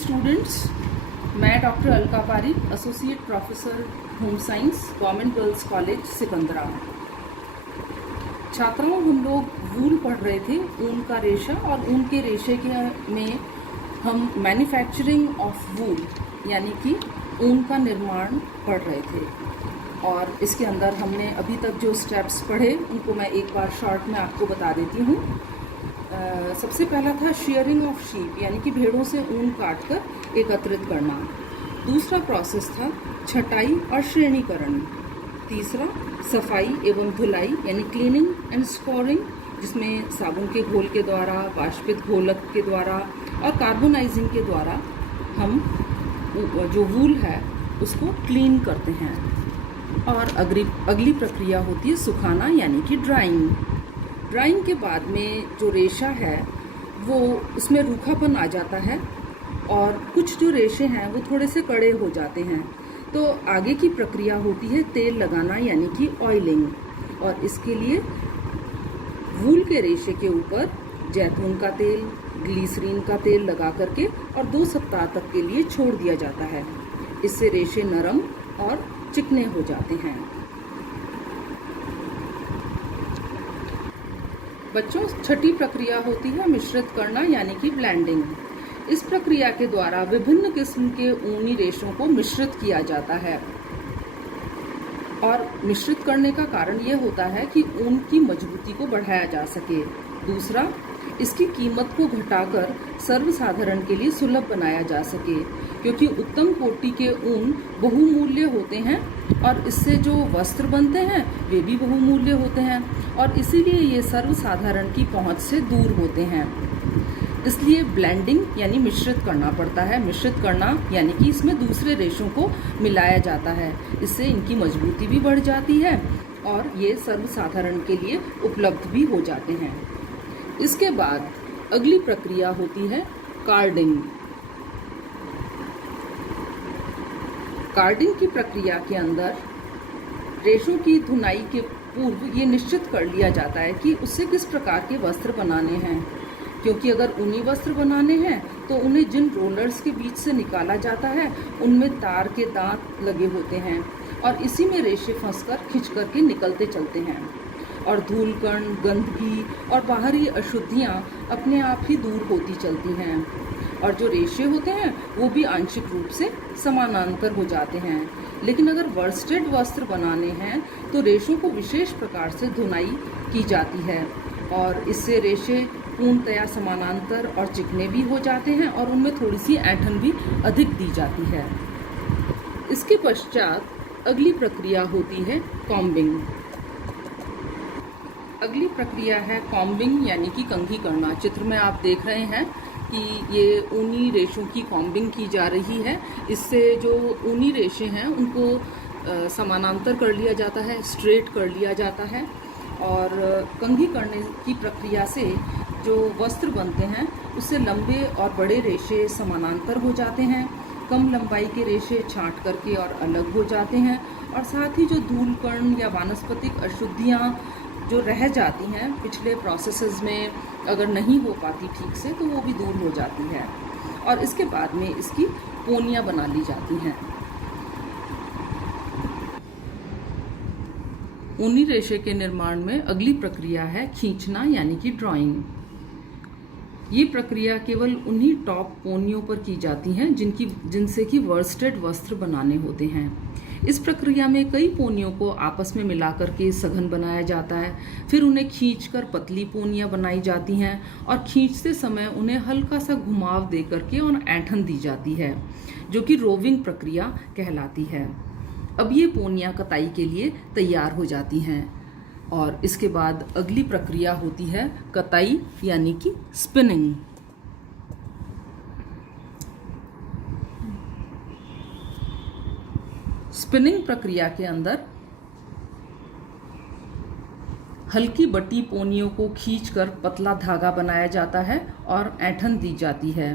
Students, मैं doctor Alka पारी, associate professor home science, government girls college Sikandra. छात्राओं, हम लोग वूल पढ़ रहे थे, ऊन का रेशा, और ऊन के रेशे के में हम मैन्युफैक्चरिंग ऑफ वूल यानी कि ऊन का निर्माण पढ़ रहे थे। और इसके अंदर हमने अभी तक जो स्टेप्स पढ़े उनको मैं एक बार शॉर्ट में आपको बता देती हूँ। सबसे पहला था शेयरिंग ऑफ शीप यानी कि भेड़ों से ऊन काटकर एकत्रित करना। दूसरा प्रोसेस था छटाई और श्रेणीकरण। तीसरा सफाई एवं धुलाई यानी क्लीनिंग एंड स्कोरिंग, जिसमें साबुन के घोल के द्वारा, वाष्पित घोलक के द्वारा और कार्बोनाइजिंग के द्वारा हम जो वूल है उसको क्लीन करते हैं। और अगली प्रक्रिया होती है सुखाना यानी कि ड्राइंग। ड्राइंग के बाद में जो रेशा है वो उसमें रूखापन आ जाता है और कुछ जो रेशे हैं वो थोड़े से कड़े हो जाते हैं। तो आगे की प्रक्रिया होती है तेल लगाना यानी कि ऑयलिंग। और इसके लिए वूल के रेशे के ऊपर जैतून का तेल, ग्लिसरीन का तेल लगा करके और 2 सप्ताह तक के लिए छोड़ दिया जाता है। इससे रेशे नरम और चिकने हो जाते हैं। बच्चों, छठी प्रक्रिया होती है मिश्रित करना यानी कि ब्लेंडिंग। इस प्रक्रिया के द्वारा विभिन्न किस्म के ऊनी रेशों को मिश्रित किया जाता है। और मिश्रित करने का कारण यह होता है कि ऊन की मजबूती को बढ़ाया जा सके। दूसरा, इसकी कीमत को घटाकर सर्वसाधारण के लिए सुलभ बनाया जा सके, क्योंकि उत्तम कोटि के ऊन बहुमूल्य होते हैं और इससे जो वस्त्र बनते हैं वे भी बहुमूल्य होते हैं और इसीलिए ये सर्वसाधारण की पहुंच से दूर होते हैं। इसलिए ब्लेंडिंग यानी मिश्रित करना पड़ता है। मिश्रित करना यानी कि इसमें दूसरे रेशों को मिलाया जाता है। इससे इनकी मजबूती भी बढ़ जाती है और ये सर्वसाधारण के लिए उपलब्ध भी हो जाते हैं। इसके बाद अगली प्रक्रिया होती है कार्डिंग। कार्डिंग की प्रक्रिया के अंदर रेशों की धुनाई के पूर्व ये निश्चित कर लिया जाता है कि उससे किस प्रकार के वस्त्र बनाने हैं, क्योंकि अगर ऊनी वस्त्र बनाने हैं तो उन्हें जिन रोलर्स के बीच से निकाला जाता है उनमें तार के दांत लगे होते हैं और इसी में रेशे फंसकर खिंच करके निकलते चलते हैं और धूल कण, गंदगी और बाहरी अशुद्धियां अपने आप ही दूर होती चलती हैं। और जो रेशे होते हैं वो भी आंशिक रूप से समानांतर हो जाते हैं। लेकिन अगर वर्स्टेड वस्त्र बनाने हैं तो रेशों को विशेष प्रकार से धुनाई की जाती है और इससे रेशे पूर्णतया समानांतर और चिकने भी हो जाते हैं और उनमें थोड़ी सी ऐंठन भी अधिक दी जाती है। इसके पश्चात अगली प्रक्रिया होती है कॉम्बिंग। अगली प्रक्रिया है कॉम्बिंग यानी कि कंघी करना। चित्र में आप देख रहे हैं कि ये ऊनी रेशों की कॉम्बिंग की जा रही है। इससे जो ऊनी रेशे हैं उनको समानांतर कर लिया जाता है, स्ट्रेट कर लिया जाता है। और कंघी करने की प्रक्रिया से जो वस्त्र बनते हैं उससे लंबे और बड़े रेशे समानांतर हो जाते हैं, कम लंबाई के रेशे छांट करके और अलग हो जाते हैं और साथ ही जो धूल कण या वानस्पतिक अशुद्धियाँ जो रह जाती हैं पिछले प्रोसेसेस में अगर नहीं हो पाती ठीक से तो वो भी दूर हो जाती है और इसके बाद में इसकी पोनियाँ बना ली जाती हैं। ऊनी रेशे के निर्माण में अगली प्रक्रिया है खींचना यानी कि ड्राइंग। ये प्रक्रिया केवल उन्हीं टॉप पोनियों पर की जाती हैं जिनसे कि वर्स्टेड वस्त्र बनाने होते हैं। इस प्रक्रिया में कई पोनियों को आपस में मिलाकर के सघन बनाया जाता है, फिर उन्हें खींचकर पतली पोनियां बनाई जाती हैं और खींचते समय उन्हें हल्का सा घुमाव दे करके और ऐंठन दी जाती है, जो कि रोविंग प्रक्रिया कहलाती है। अब ये पोनियां कताई के लिए तैयार हो जाती हैं और इसके बाद अगली प्रक्रिया होती है कताई यानी कि स्पिनिंग। स्पिनिंग प्रक्रिया के अंदर हल्की बटी पोनियों को खींचकर पतला धागा बनाया जाता है और ऐंठन दी जाती है।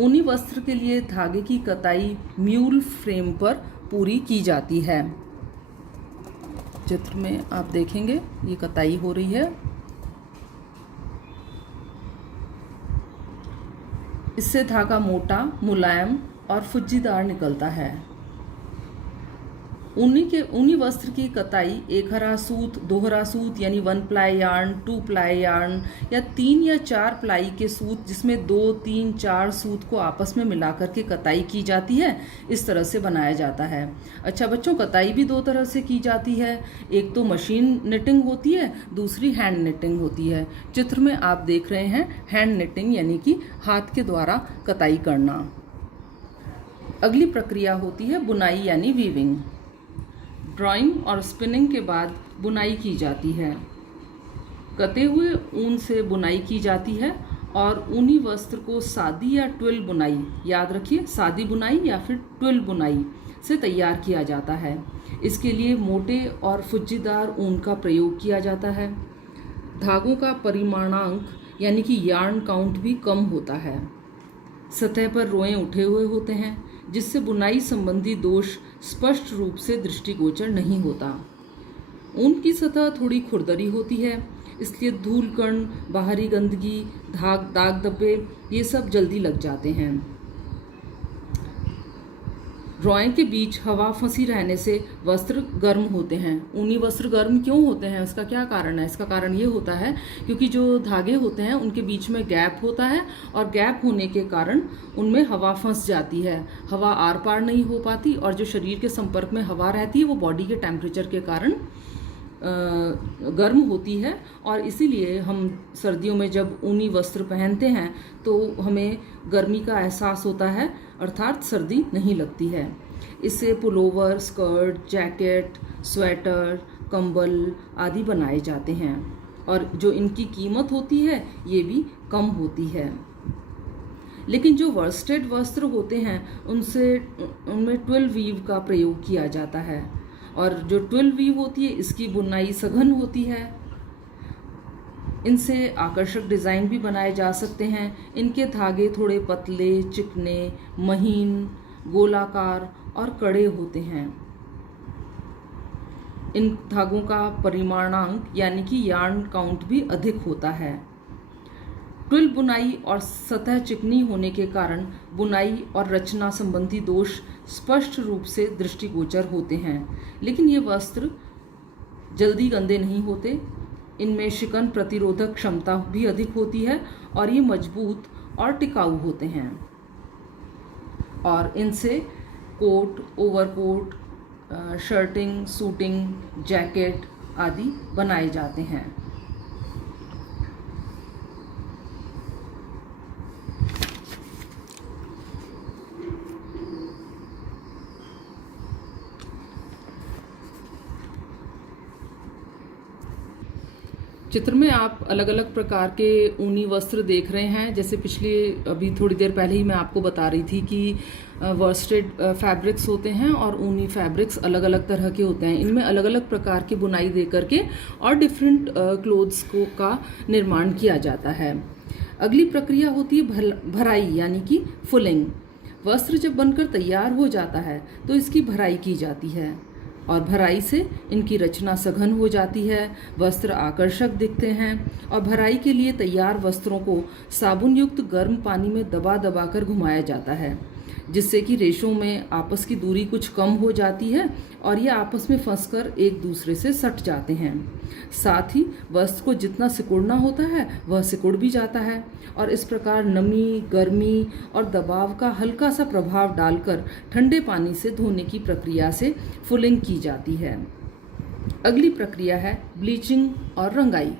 ऊनी वस्त्र के लिए धागे की कताई म्यूल फ्रेम पर पूरी की जाती है। चित्र में आप देखेंगे ये कताई हो रही है। इससे धागा मोटा, मुलायम और फुज्जीदार निकलता है। ऊनी वस्त्र की कताई एक हरा सूत, दोहरा सूत यानी 1 प्लाई यार्न, 2 प्लाई यार्न या 3 या 4 प्लाई के सूत जिसमें 2, 3, 4 सूत को आपस में मिलाकर के कताई की जाती है, इस तरह से बनाया जाता है। अच्छा बच्चों, कताई भी 2 तरह से की जाती है। एक तो मशीन निटिंग होती है, दूसरी हैंड निटिंग होती है। चित्र में आप देख रहे हैं हैंड निटिंग यानी कि हाथ के द्वारा कताई करना। अगली प्रक्रिया होती है बुनाई यानी वीविंग। ड्राइंग और स्पिनिंग के बाद बुनाई की जाती है। कते हुए ऊन से बुनाई की जाती है और ऊनी वस्त्र को सादी या ट्विल बुनाई, याद रखिए सादी बुनाई या फिर ट्विल बुनाई से तैयार किया जाता है। इसके लिए मोटे और फुज्जीदार ऊन का प्रयोग किया जाता है। धागों का परिमाणांक यानी कि यार्न काउंट भी कम होता है। सतह पर रोएं उठे हुए होते हैं जिससे बुनाई संबंधी दोष स्पष्ट रूप से दृष्टिगोचर नहीं होता। ऊन की सतह थोड़ी खुरदरी होती है, इसलिए धूल कण, बाहरी गंदगी, दाग धब्बे ये सब जल्दी लग जाते हैं। ड्राइंग के बीच हवा फंसी रहने से वस्त्र गर्म होते हैं। ऊनी वस्त्र गर्म क्यों होते हैं, इसका क्या कारण है? इसका कारण ये होता है क्योंकि जो धागे होते हैं उनके बीच में गैप होता है और गैप होने के कारण उनमें हवा फंस जाती है। हवा आर पार नहीं हो पाती और जो शरीर के संपर्क में हवा रहती है वो बॉडी के टेम्परेचर के कारण गर्म होती है और इसीलिए हम सर्दियों में जब ऊनी वस्त्र पहनते हैं तो हमें गर्मी का एहसास होता है, अर्थात सर्दी नहीं लगती है। इससे पुलोवर, स्कर्ट, जैकेट, स्वेटर, कंबल आदि बनाए जाते हैं और जो इनकी कीमत होती है ये भी कम होती है। लेकिन जो वर्स्टेड वस्त्र होते हैं उनमें ट्विल वीव का प्रयोग किया जाता है और जो ट्विल वीव होती है इसकी बुनाई सघन होती है। इनसे आकर्षक डिज़ाइन भी बनाए जा सकते हैं। इनके धागे थोड़े पतले, चिकने, महीन, गोलाकार और कड़े होते हैं। इन धागों का परिमाणांक यानी कि यार्न काउंट भी अधिक होता है। ट्विल बुनाई और सतह चिकनी होने के कारण बुनाई और रचना संबंधी दोष स्पष्ट रूप से दृष्टिगोचर होते हैं। लेकिन ये वस्त्र जल्दी गंदे नहीं होते। इनमें शिकन प्रतिरोधक क्षमता भी अधिक होती है और ये मजबूत और टिकाऊ होते हैं और इनसे coat, overcoat, shirting, suiting, jacket आदि बनाए जाते हैं। चित्र में आप अलग अलग प्रकार के ऊनी वस्त्र देख रहे हैं। जैसे अभी थोड़ी देर पहले ही मैं आपको बता रही थी कि वर्स्टेड फैब्रिक्स होते हैं और ऊनी फैब्रिक्स अलग अलग तरह के होते हैं। इनमें अलग अलग प्रकार की बुनाई दे करके और डिफरेंट क्लोथ्स का निर्माण किया जाता है। अगली प्रक्रिया होती है भराई यानी कि फुलिंग। वस्त्र जब बनकर तैयार हो जाता है तो इसकी भराई की जाती है और भराई से इनकी रचना सघन हो जाती है, वस्त्र आकर्षक दिखते हैं और भराई के लिए तैयार वस्त्रों को साबुन युक्त गर्म पानी में दबा दबा कर घुमाया जाता है, जिससे कि रेशों में आपस की दूरी कुछ कम हो जाती है और ये आपस में फंसकर एक दूसरे से सट जाते हैं। साथ ही वस्त्र को जितना सिकुड़ना होता है वह सिकुड़ भी जाता है और इस प्रकार नमी, गर्मी और दबाव का हल्का सा प्रभाव डालकर ठंडे पानी से धोने की प्रक्रिया से फुलिंग की जाती है। अगली प्रक्रिया है ब्लीचिंग और रंगाई।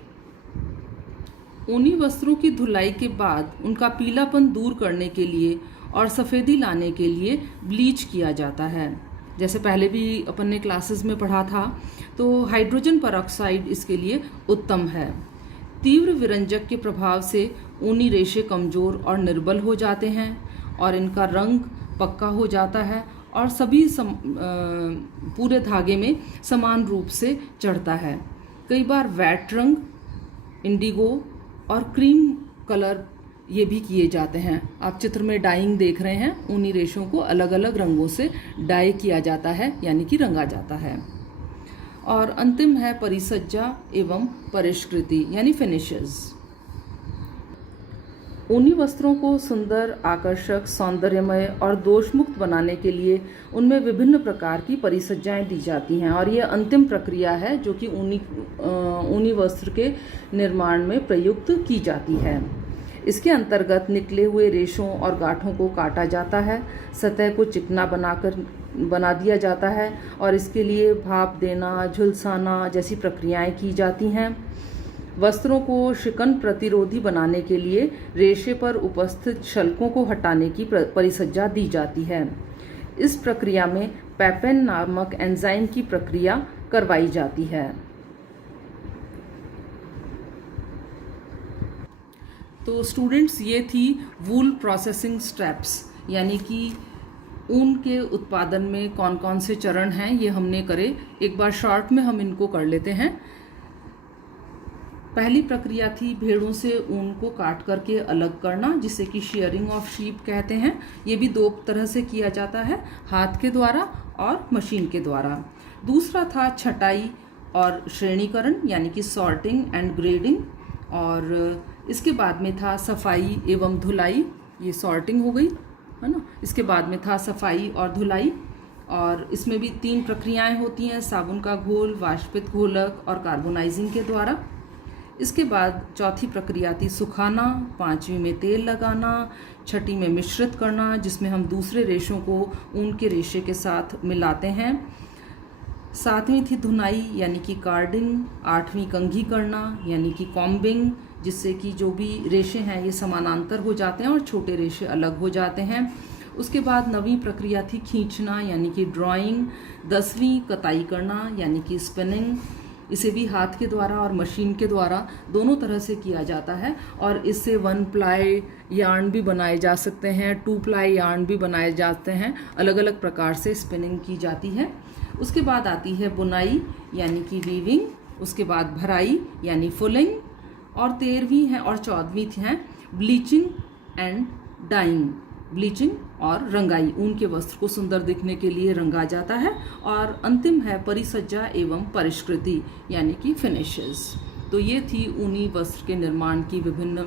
ऊनी वस्त्रों की धुलाई के बाद उनका पीलापन दूर करने के लिए और सफ़ेदी लाने के लिए ब्लीच किया जाता है। जैसे पहले भी अपन ने क्लासेस में पढ़ा था, तो हाइड्रोजन परऑक्साइड इसके लिए उत्तम है। तीव्र विरंजक के प्रभाव से ऊनी रेशे कमज़ोर और निर्बल हो जाते हैं और इनका रंग पक्का हो जाता है और पूरे धागे में समान रूप से चढ़ता है। कई बार वैट रंग, इंडिगो और क्रीम कलर ये भी किए जाते हैं। आप चित्र में डाइंग देख रहे हैं, ऊनी रेशों को अलग अलग रंगों से डाई किया जाता है यानी कि रंगा जाता है। और अंतिम है परिसज्जा एवं परिष्कृति यानी फिनिशेस। ऊनी वस्त्रों को सुंदर, आकर्षक, सौंदर्यमय और दोषमुक्त बनाने के लिए उनमें विभिन्न प्रकार की परिसज्जाएं दी जाती हैं और ये अंतिम प्रक्रिया है जो कि ऊनी वस्त्र के निर्माण में प्रयुक्त की जाती है। इसके अंतर्गत निकले हुए रेशों और गांठों को काटा जाता है, सतह को चिकना बना दिया जाता है और इसके लिए भाप देना, झुलसाना जैसी प्रक्रियाएं की जाती हैं। वस्त्रों को शिकन प्रतिरोधी बनाने के लिए रेशे पर उपस्थित शल्कों को हटाने की परिसज्जा दी जाती है। इस प्रक्रिया में पैपेन नामक एंजाइम की प्रक्रिया करवाई जाती है। तो स्टूडेंट्स, ये थी वूल प्रोसेसिंग स्टेप्स, यानी कि ऊन के उत्पादन में कौन कौन से चरण हैं ये हमने करे। एक बार शॉर्ट में हम इनको कर लेते हैं। पहली प्रक्रिया थी भेड़ों से ऊन को काट करके अलग करना, जिसे कि शेयरिंग ऑफ शीप कहते हैं। ये भी दो तरह से किया जाता है, हाथ के द्वारा और मशीन के द्वारा। दूसरा था छटाई और श्रेणीकरण, यानी कि सॉर्टिंग एंड ग्रेडिंग। और इसके बाद में था सफाई एवं धुलाई, ये सॉर्टिंग हो गई, है ना। इसके बाद में था सफाई और धुलाई, और इसमें भी 3 प्रक्रियाएं होती हैं, साबुन का घोल, वाष्पित घोलक और कार्बोनाइजिंग के द्वारा। इसके बाद चौथी प्रक्रिया थी सुखाना, 5वीं में तेल लगाना, 6ठी में मिश्रित करना, जिसमें हम दूसरे रेशों को ऊन के रेशे के साथ मिलाते हैं। 7वीं थी धुनाई, यानी कि कार्डिंग। 8वीं कंघी करना, यानी कि कॉम्बिंग, जिससे कि जो भी रेशे हैं ये समानांतर हो जाते हैं और छोटे रेशे अलग हो जाते हैं। उसके बाद 9वीं प्रक्रिया थी खींचना, यानी कि ड्राइंग। 10वीं कताई करना, यानी कि स्पिनिंग। इसे भी हाथ के द्वारा और मशीन के द्वारा दोनों तरह से किया जाता है, और इससे 1 प्लाई यार्न भी बनाए जा सकते हैं, 2 प्लाई यार्न भी बनाए जाते हैं। अलग अलग प्रकार से स्पिनिंग की जाती है। उसके बाद आती है बुनाई, यानी कि वीविंग। उसके बाद भराई, यानी फुलिंग। और 13वीं है और 14वीं है ब्लीचिंग एंड डाइंग, ब्लीचिंग और रंगाई। ऊन के वस्त्र को सुंदर दिखने के लिए रंगा जाता है। और अंतिम है परिसज्जा एवं परिष्कृति, यानी कि फिनिशेस। तो ये थी ऊनी वस्त्र के निर्माण की विभिन्न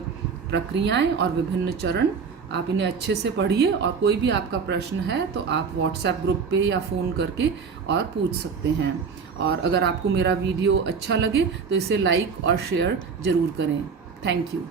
प्रक्रियाएं और विभिन्न चरण। आप इन्हें अच्छे से पढ़िए, और कोई भी आपका प्रश्न है तो आप व्हाट्सएप ग्रुप पे या फ़ोन करके और पूछ सकते हैं। और अगर आपको मेरा वीडियो अच्छा लगे तो इसे लाइक और शेयर ज़रूर करें। Thank you.